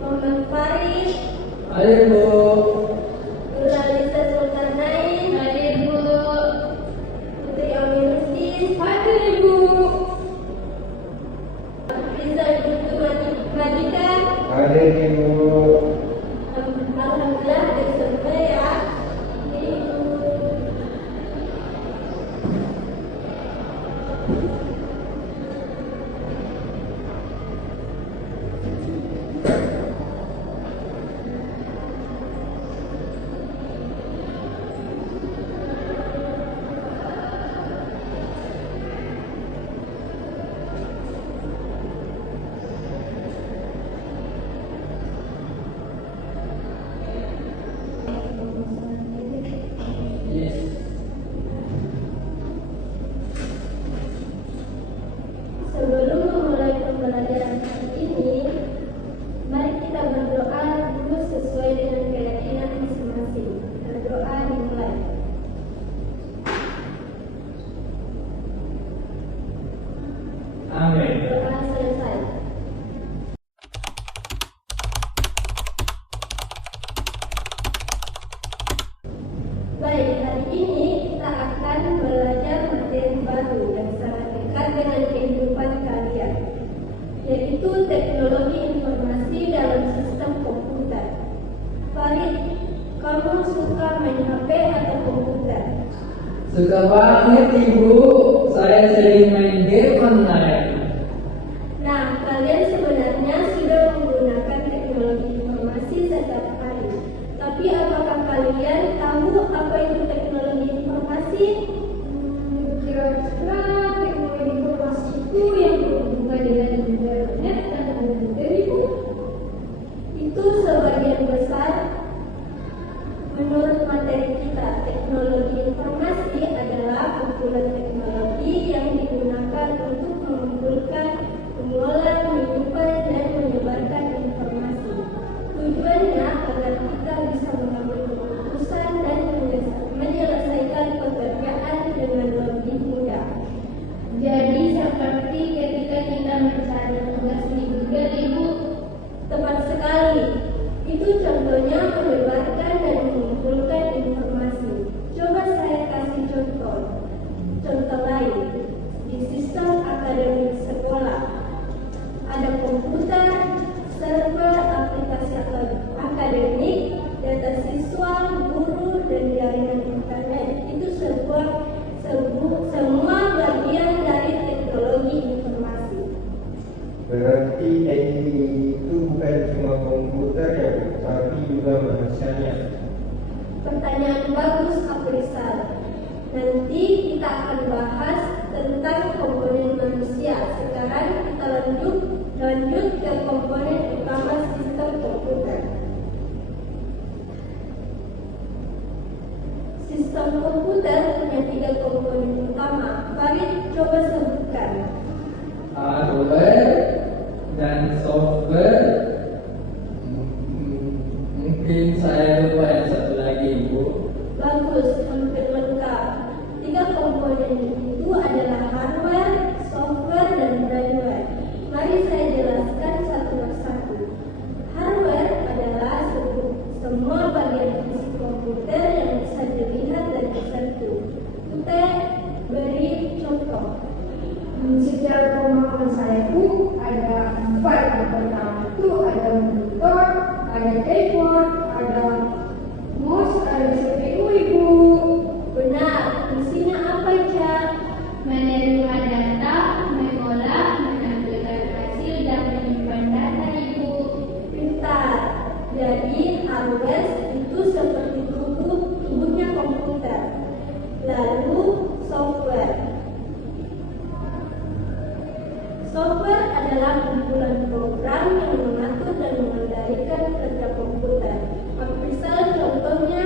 Muhammad Farid, Hadir Bu. Nurhaliza Zulkarnain, Hadir Bu. Putri Aminuddin, Hadir Ibu. Rizal Guntur Madika. Hadir Ibu. Alhamdulillah hadir semua ya. Yes. Sebelum memulai pembelajaran hari ini, mari kita berdoa dulu sesuai dengan keyakinan masing-masing. Berdoa dimulai. Amin. Doa selesai. Baik, hari ini kita akan belajar materi baru yang sangat dekat dengan kehidupan kalian, yaitu teknologi informasi dalam sistem komputer. Farid, kamu suka main HP atau komputer? Suka banget Ibu. Saya sering main game online. Nah, kalian sebenarnya sudah menggunakan teknologi informasi setiap hari. Tapi apakah kalian tahu apa itu teknologi informasi? Kira-kira teknologi informasi itu yang berhubungan dengan internet dan komputer Ibu. Itu sebagian besar. Menurut materi kita, teknologi informasi adalah kumpulan teknologi yang digunakan untuk mengumpulkan, mengolah, menyimpan, dan menyebarkan informasi. Tujuannya agar kita bisa mengambil keputusan dan menyelesaikan pekerjaan dengan lebih mudah. Jadi seperti ketika kita mencari tugas di Google Ibu. Tepat sekali. Itu contohnya menyebarkan dan mengumpulkan informasi. Coba saya kasih contoh. Contoh lain. Di sistem akademik sekolah, ada komputer, server, aplikasi akademik, data siswa, guru, dan jaringan internet. Itu semua bagian dari teknologi informasi. Berarti IT itu bukan cuma komputer ya, tapi juga bahasanya. Pertanyaan bagus, Afrizal. Nanti kita akan bahas tentang komponen manusia. Sekarang kita lanjut ke komponen utama sistem komputer. Sistem komputer punya 3 komponen utama. Farid, coba sebutkan. Hardware dan software. Mungkin saya lupa yang satu lagi Ibu. Bagus, hampir lengkap. 3 komponen itu adalah hardware, software, dan firmware. Mari saya jelaskan satu persatu. Hardware adalah semua bagian fisik komputer yang bisa dilihat dan disentuh. Kita beri contoh. Secara pemahaman saya itu ada 4. Yang pertama itu ada monitor, ada keyboard, ada mouse, ada CPU Ibu. Benar, isinya apa, Cak? Menerima data, mengolah, menampilkan hasil, dan menyimpan data Ibu. Pintar. Jadi hardware itu seperti tubuhnya komputer. Lalu software. Software adalah kumpulan program yang mengatur dan mengendalikan kerja komputer. Misal contohnya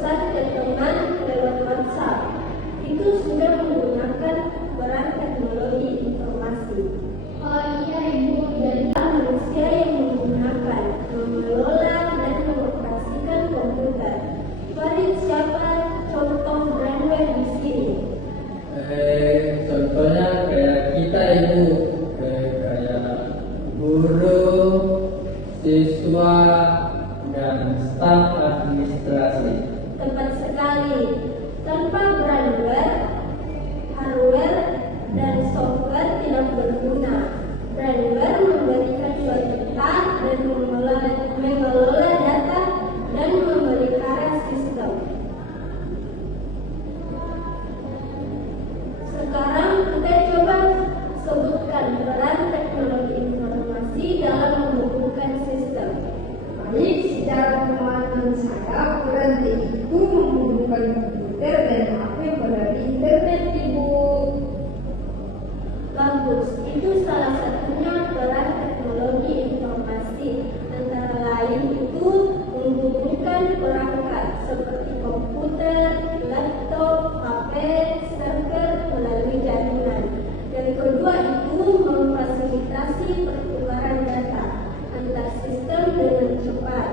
pesan ke teman lewat WhatsApp. Itu sudah menggunakan peran teknologi informasi. Oh iya Ibu, dan Manusia yang menggunakan, mengelola, dan mengoperasikan komputer. Farid, siapa contoh brandware di sini? Contohnya kayak kita Ibu, kayak guru, siswa, dan staf administrasi. Tepat sekali. Tanpa brandware, hardware, dan software tidak berguna. Brandware memberikan kualitas dan mengelola data dan memelihara sistem. Sekarang kita coba sebutkan peran teknologi informasi dalam menghubungkan sistem. baik, secara pemahaman saya, peran TI itu menghubungkan komputer dan HP melalui internet Ibu. Bagus, itu salah satunya peran teknologi informasi. Antara lain itu menghubungkan perangkat seperti komputer, laptop, HP, server melalui jaringan. Yang kedua itu memfasilitasi pertukaran data antar sistem dengan cepat.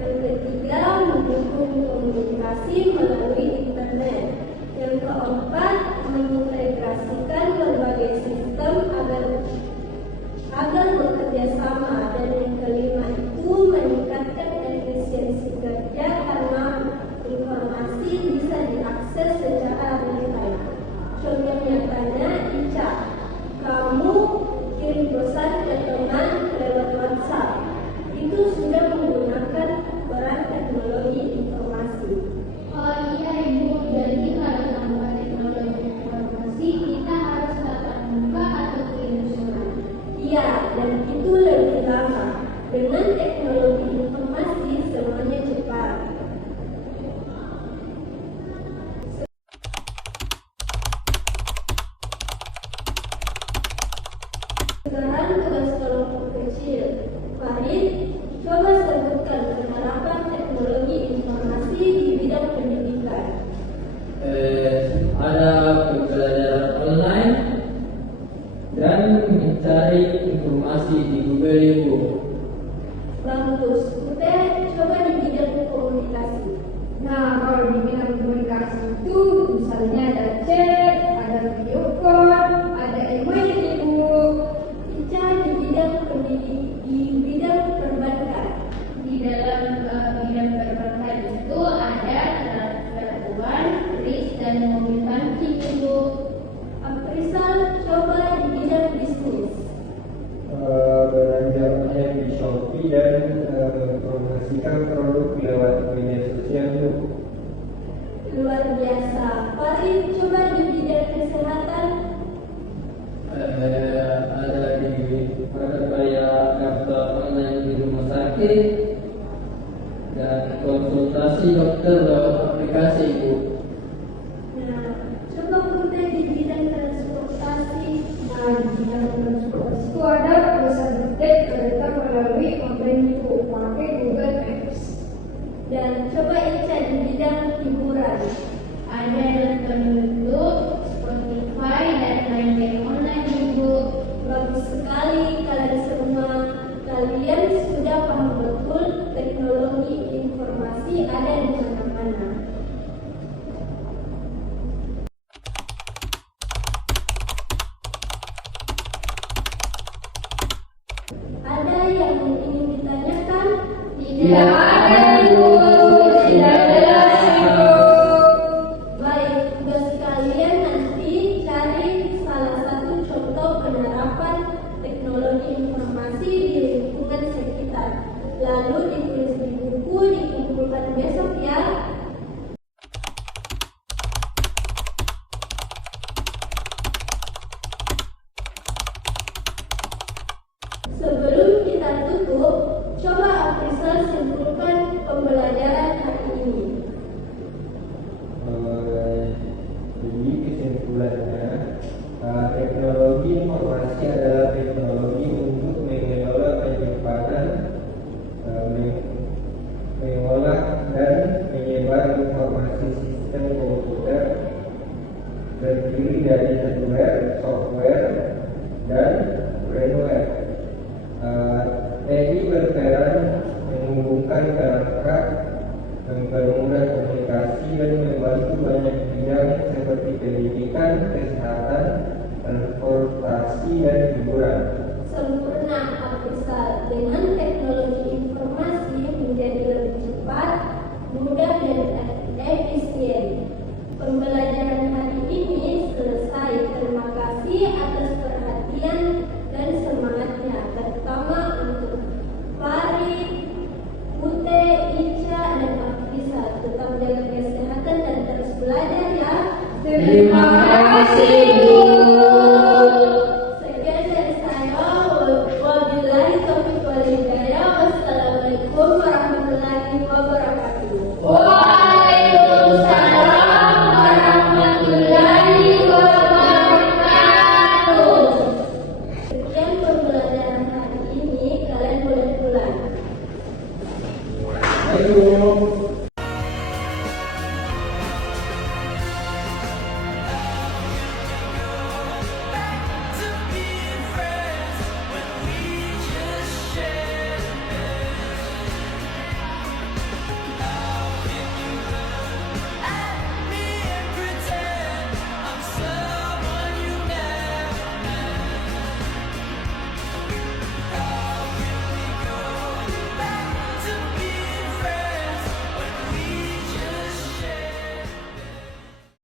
Yang ketiga mendukung komunikasi melalui internet. Yang keempat mengintegrasikan berbagai sistem agar bekerja sama. Dan yang kelima itu meningkatkan efisiensi kerja karena informasi bisa diakses secara real-time. Contoh nyatanya, Ica, kamu kirim pesan ke teman lewat WhatsApp. Itu sudah menggunakan peran teknologi informasi. Oh iya Ibu, jadi kalau tanpa teknologi informasi kita harus tatap muka atau kirim surat. Iya, dan itu lebih lama. Dengan teknologi informasi semuanya cepat. Sekarang tugas kelompok kecil. Farid, coba sebutkan penerapan teknologi informasi di bidang pendidikan. Ada pembelajaran online dan mencari informasi di Google Ibu. Bagus, Ute, coba di bidang komunikasi. Nah, kalau di bidang komunikasi itu misalnya ada chat, ada video call, ada email Ibu. Ica di bidang perbankan. Di dalam bidang perbankan itu ada transfer uang, kris, dan mobil banking Ibu. Aprisal, coba di bidang bisnis. Belanja online di Shopee dan mempromosikan produk lewat media sosial Bu. Luar biasa. Farid, coba di bidang kesehatan. Ada kayak daftar online di rumah sakit dan konsultasi dokter lewat aplikasi Ibu. Nah, coba Ute di bidang transportasi. Nah, di bidang transportasi itu ada pesan tiket kereta melalui online Ibu, pakai Google Maps. Dan coba Ica di bidang hiburan. Ada nonton YouTube, Spotify, dan lain game online Ibu. Bagus sekali kalian semua. Kalian sudah paham betul teknologi informasi ada di mana-mana. Ada yang ingin ditanyakan? Tidak ada Ibu, tidak jelas Ibu. Baik, tugas kalian informasi sistem komputer terdiri dari hardware, software, dan firmware. TI berperan menghubungkan perangkat, mempermudah komunikasi dan membantu banyak bidang seperti pendidikan, kesehatan,